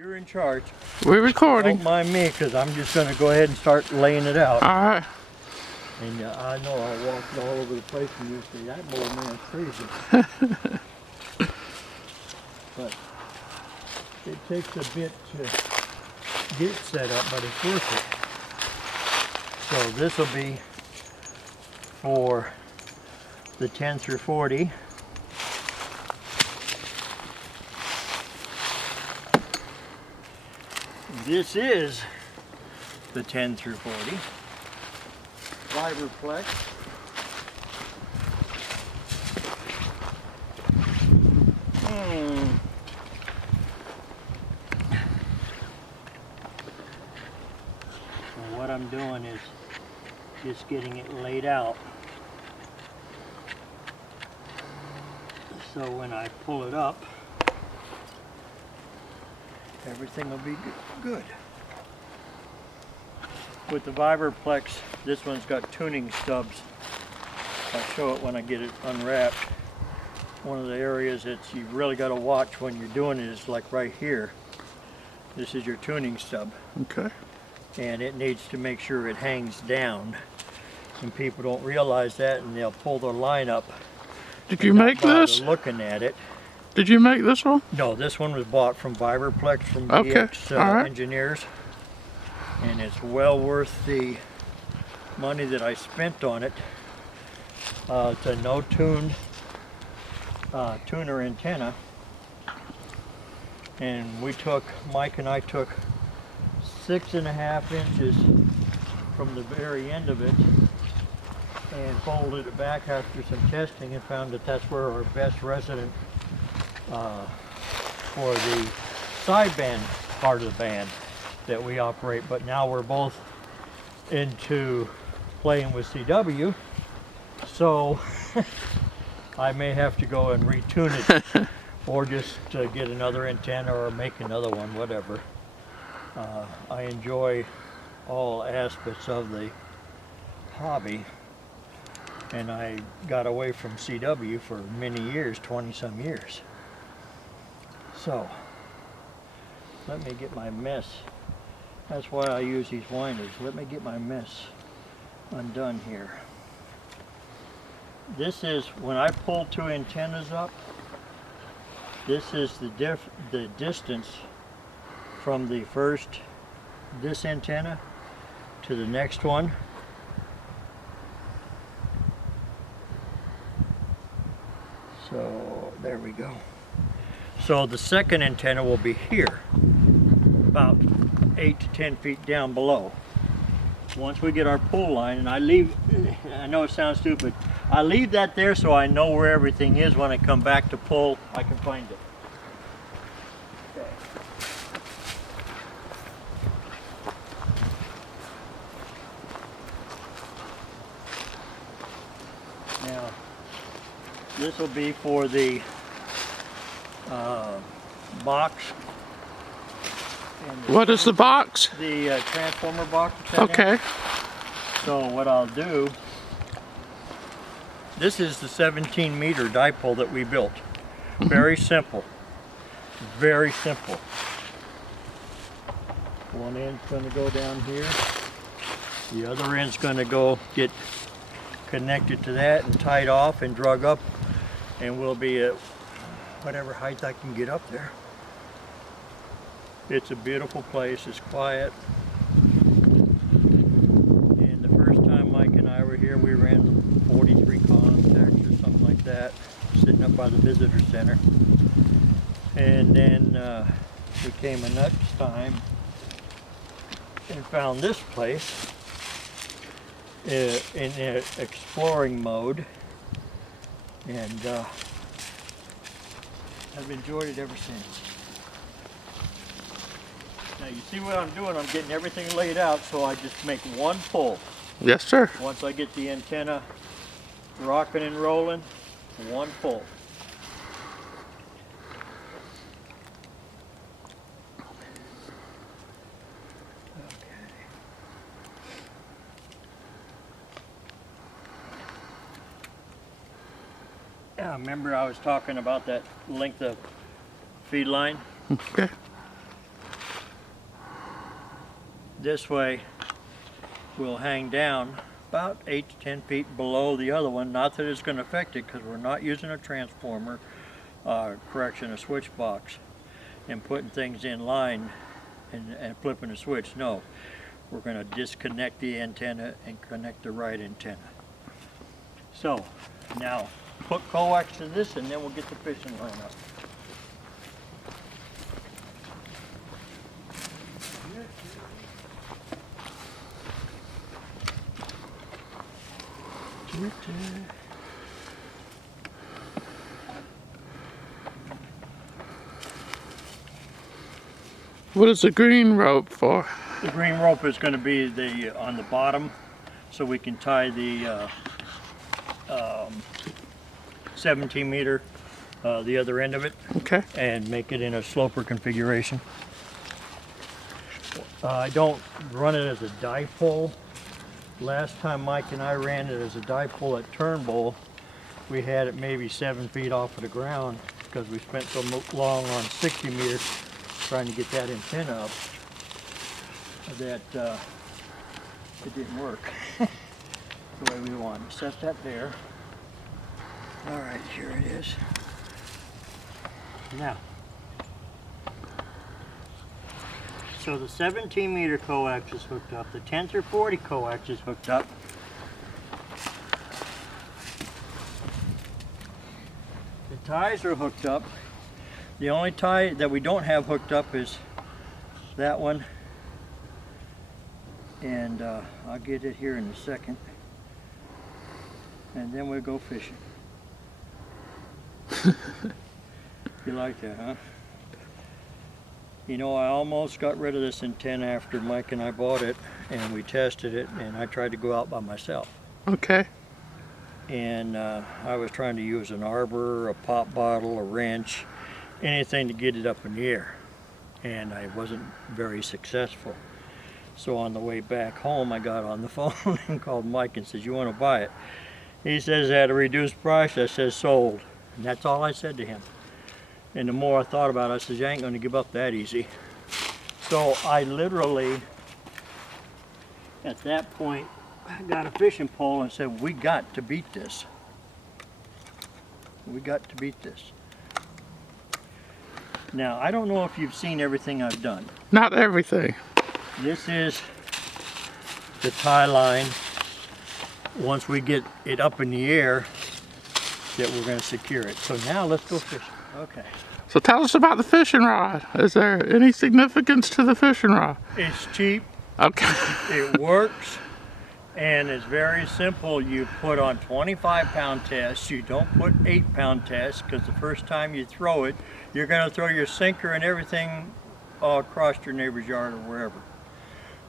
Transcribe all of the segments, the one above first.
You're in charge. We're recording. Don't mind me, because I'm just going to go ahead and start laying it out. All right. And I know I'll walk all over the place and you'll say, that old man's crazy. But it takes a bit to get set up, but it's worth it. So this will be for the 10 through 40. This is the 10 through 40 Viberplex. So what I'm doing is just getting it laid out. So when I pull it up, everything will be good. With the Viberplex, this one's got tuning stubs. I'll show it when I get it unwrapped. One of the areas that you really got to watch when you're doing it is like right here. This is your tuning stub. Okay. And it needs to make sure it hangs down. And people don't realize that, and they'll pull their line up. Did you make this? Looking at it. Did you make this one? No, this one was bought from Viberplex from okay. BX right. Engineers. And it's well worth the money that I spent on it. It's a no-tuned tuner antenna. And Mike and I took 6.5 inches from the very end of it and folded it back after some testing and found that that's where our best resonant for the sideband part of the band that we operate. But now we're both into playing with CW, so I may have to go and retune it or just get another antenna or make another one, whatever. I enjoy all aspects of the hobby, and I got away from CW for many years, 20-some years. So let me get my mess. That's why I use these winders. Let me get my mess undone here. This is, when I pull 2 antennas up, this is the distance from the first, this antenna, to the next one. So there we go. So the second antenna will be here, about 8 to 10 feet down below. Once we get our pull line, and I know it sounds stupid, I leave that there so I know where everything is. When I come back to pull, I can find it. Okay. Now, this will be for the box. What is the box? The transformer box. Okay. So what I'll do, this is the 17-meter dipole that we built. Very simple. Very simple. One end's going to go down here. The other end's going to go get connected to that and tied off and drug up, and we'll be at whatever height I can get up there. It's a beautiful place, it's quiet. And the first time Mike and I were here, we ran 43 contacts or something like that, sitting up by the visitor center. And then we came a next time and found this place in exploring mode. And I've enjoyed it ever since. Now you see what I'm doing, I'm getting everything laid out, so I just make one pull. Yes, sir. Once I get the antenna rocking and rolling, one pull. Okay. Yeah, remember I was talking about that length of feed line? Okay. This way will hang down about 8 to 10 feet below the other one. Not that it's going to affect it, because we're not using a transformer, a switch box, and putting things in line and flipping a switch. No, we're going to disconnect the antenna and connect the right antenna. So now put coax to this, and then we'll get the fishing line up. What is the green rope for? The green rope is going to be on the bottom, so we can tie the 17 meter the other end of it. Okay. And make it in a sloper configuration. I don't run it as a dipole. Last time Mike and I ran it as a dipole at Turnbull, we had it maybe 7 feet off of the ground because we spent so long on 60 meters trying to get that antenna up that it didn't work the way we wanted. Set that there. All right, here it is. Now, so the 17 meter coax is hooked up, the 10 through 40 coax is hooked up. The ties are hooked up. The only tie that we don't have hooked up is that one, and I'll get it here in a second, and then we'll go fishing. You like that, huh? You know, I almost got rid of this antenna after Mike and I bought it, and we tested it, and I tried to go out by myself. Okay. And I was trying to use an arbor, a pop bottle, a wrench, anything to get it up in the air, and I wasn't very successful. So on the way back home, I got on the phone and called Mike and says, "You want to buy it?" He says, "At a reduced price." I said, "Sold." And that's all I said to him. And the more I thought about it, I said, "You ain't going to give up that easy." So I literally, at that point, I got a fishing pole and said, "We got to beat this. We got to beat this." Now, I don't know if you've seen everything I've done. Not everything. This is the tie line. Once we get it up in the air, that we're going to secure it. So now let's go fishing. Okay. So tell us about the fishing rod. Is there any significance to the fishing rod? It's cheap. Okay. It works. And it's very simple. You put on 25-pound tests. You don't put 8-pound tests, because the first time you throw it, you're going to throw your sinker and everything all across your neighbor's yard or wherever.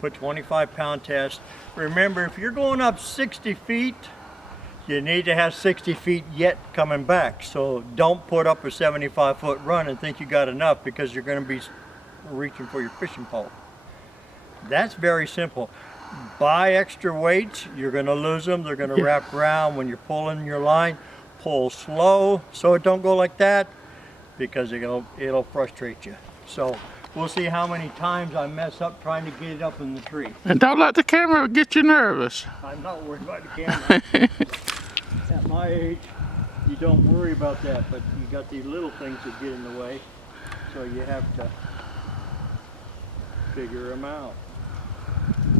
Put 25-pound tests. Remember, if you're going up 60 feet, you need to have 60 feet yet coming back. So don't put up a 75-foot run and think you got enough, because you're going to be reaching for your fishing pole. That's very simple. Buy extra weights, you're going to lose them. They're going to wrap around when you're pulling your line. Pull slow so it don't go like that, because it'll frustrate you. So we'll see how many times I mess up trying to get it up in the tree. And don't let the camera get you nervous. I'm not worried about the camera. At my age, you don't worry about that, but you got these little things that get in the way, so you have to figure them out.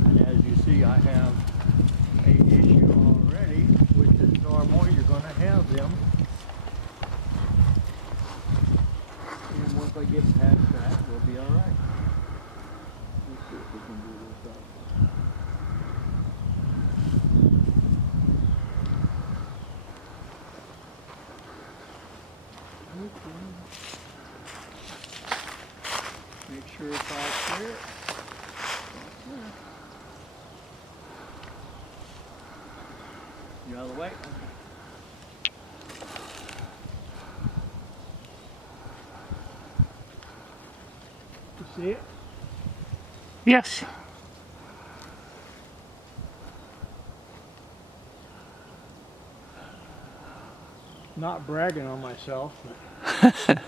And as you see, I have an issue already, which is normal. You're going to have them. And once I get past that, we'll be all right. Let's see if we can do this up. Make sure it's all clear. You out of the way? You see it? Yes. Not bragging on myself, but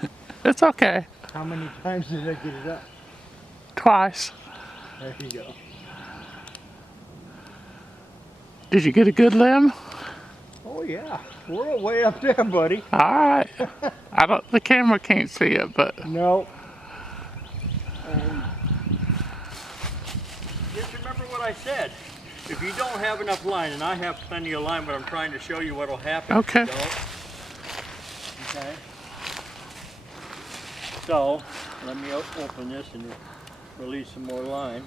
It's okay. how many times did I get it up? Twice. There you go. Did you get a good limb? Oh yeah, we're way up there, buddy. All right. The camera can't see it, but No. Just remember what I said. If you don't have enough line, and I have plenty of line, but I'm trying to show you what will happen okay. if you don't. Okay. So, let me open this and release some more line.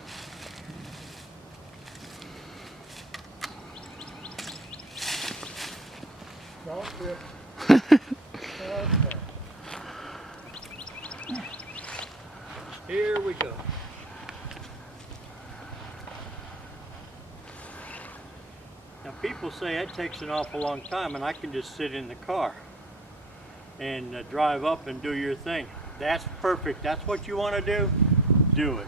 Don't trip. Okay. Here we go. Now people say it takes an awful long time and I can just sit in the car and drive up and do your thing. That's perfect. That's what you want to do. Do it.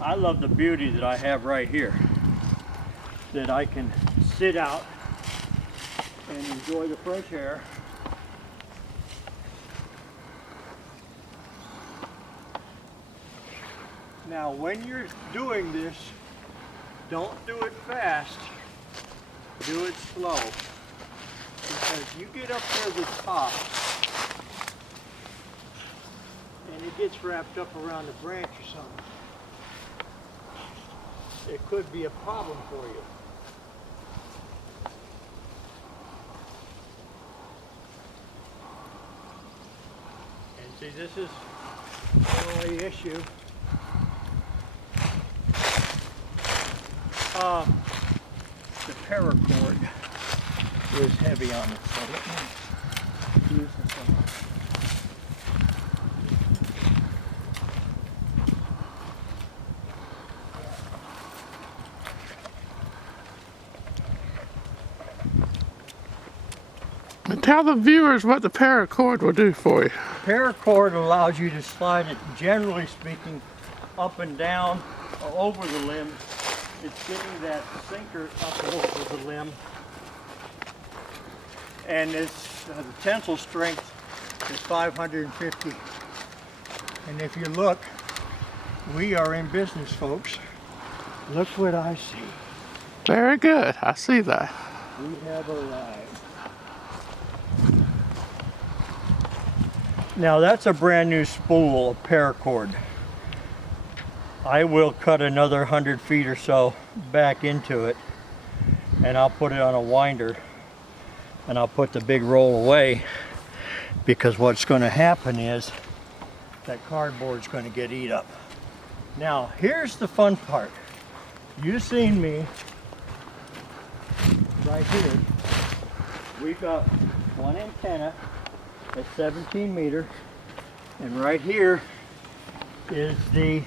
I love the beauty that I have right here. That I can sit out and enjoy the fresh air. Now when you're doing this, don't do it fast, do it slow. Because you get up there to the top and it gets wrapped up around a branch or something, it could be a problem for you. And see, this is the only issue. The paracord is heavy on it, so let me use this one. And tell the viewers what the paracord will do for you. Paracord allows you to slide it, generally speaking, up and down or over the limb. It's getting that sinker up over the limb, and it's the tensile strength is 550. And if you look, we are in business, folks. Look what I see. Very good. I see that. We have arrived. Now that's a brand new spool of paracord. I will cut another 100 feet or so back into it and I'll put it on a winder and I'll put the big roll away, because what's going to happen is that cardboard's going to get eat up. Now here's the fun part. You've seen me right here. We've got one antenna at 17 meters, and right here is the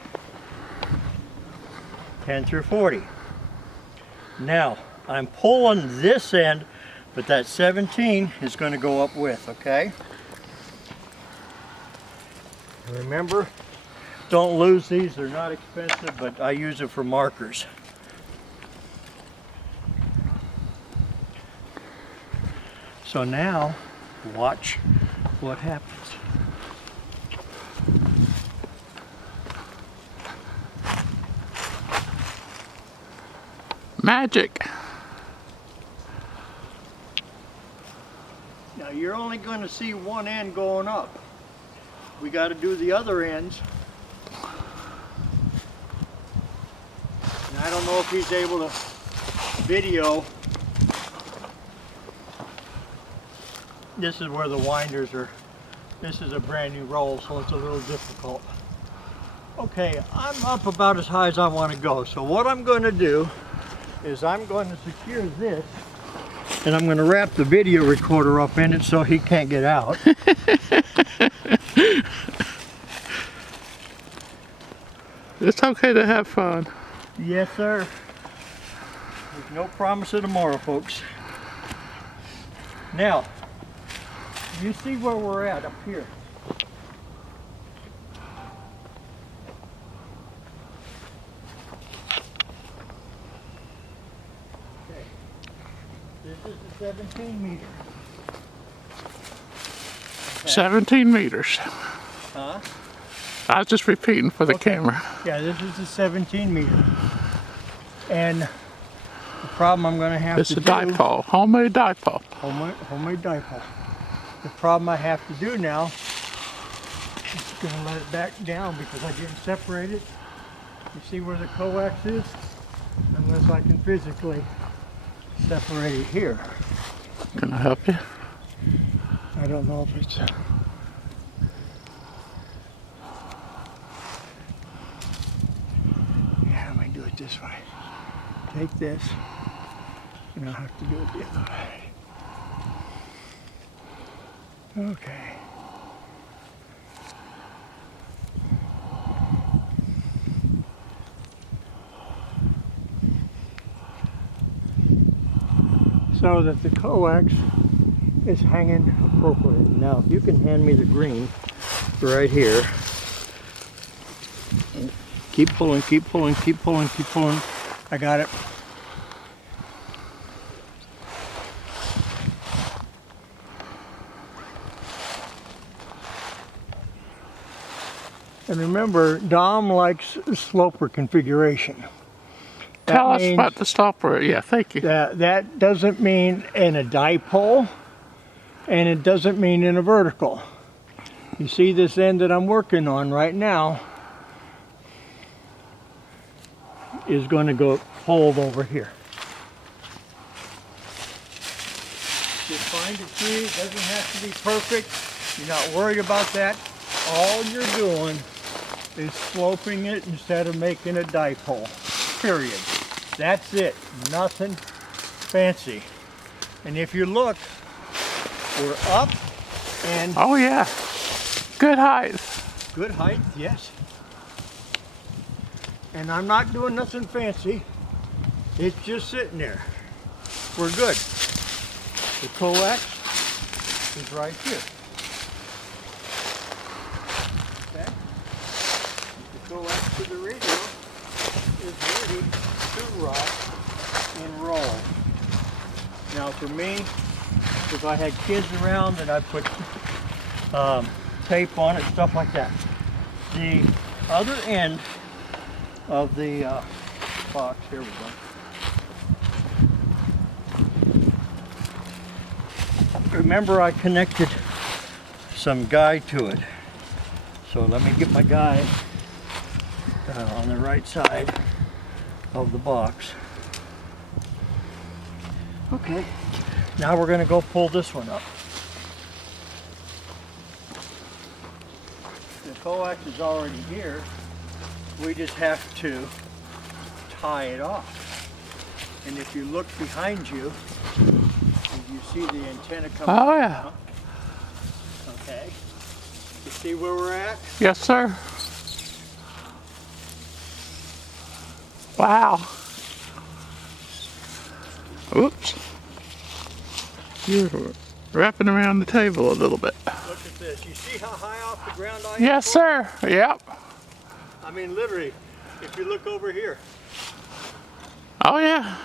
10 through 40. Now I'm pulling this end, but that 17 is going to go up with, okay? Remember, don't lose these. They're not expensive, but I use it for markers. So now watch what happens. Magic. Now you're only going to see one end going up. We got to do the other ends. And I don't know if he's able to video. This is where the winders are. This is a brand new roll, so it's a little difficult. Okay, I'm up about as high as I want to go. So what I'm going to do is I'm going to secure this, and I'm going to wrap the video recorder up in it so he can't get out. It's okay to have fun. Yes, sir. There's no promise of tomorrow, folks. Now, you see where we're at up here. Okay. This is the 17 meter. Okay. 17 meters. Huh? I was just repeating for the Okay. camera. Yeah, this is the 17 meter. And The problem I'm going to have It's to a do... dipole, homemade dipole. Homemade dipole. The problem I have to do now is going to let it back down because I didn't separate it. You see where the coax is? Unless I can physically separate it here. Can I help you? I don't know if it's... Yeah, let me do it this way. Take this, and I'll have to do it the other way. Okay. So that the coax is hanging appropriately. Now, if you can hand me the green right here. Keep pulling, keep pulling, keep pulling, keep pulling. I got it. And remember, Dom likes sloper configuration. Tell us about the stopper. Yeah, thank you. That doesn't mean in a dipole, and it doesn't mean in a vertical. You see this end that I'm working on right now is going to go hold over here. Just find a tree. It doesn't have to be perfect. You're not worried about that. All you're doing is sloping it instead of making a dipole. Period. That's it. Nothing fancy. And if you look, we're up and... Oh yeah. Good height. Good height, yes. And I'm not doing nothing fancy. It's just sitting there. We're good. The coax is right here. Okay? The coax to the radio is ready to rock and roll. Now for me, if I had kids around and I put tape on it, stuff like that. The other end of the box, here we go. Remember, I connected some guide to it. So let me get my guide on the right side of the box. Okay, now we're going to go pull this one up. The coax is already here. We just have to tie it off. And if you look behind you, you see the antenna coming Oh yeah. out. Okay. You see where we're at? Yes, sir. Wow. Oops. You're wrapping around the table a little bit. Look at this. You see how high off the ground I am? Yes, sir. Yep. I mean, literally, if you look over here, Oh yeah.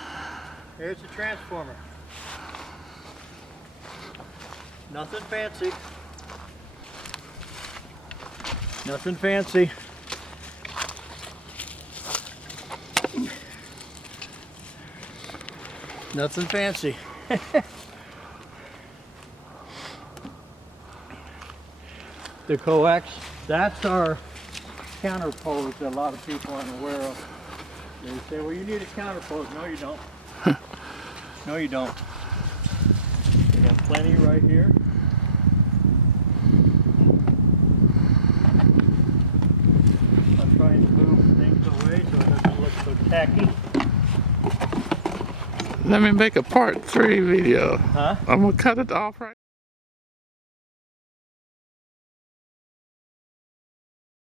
there's the transformer. Nothing fancy. Nothing fancy. Nothing fancy. The coax, that's our counterpose that a lot of people aren't aware of. They say, well, you need a counterpose. No, you don't. No, you don't. We have plenty right here. I'm trying to move things away so it doesn't look so tacky. Let me make a part 3 video. Huh? I'm gonna cut it off right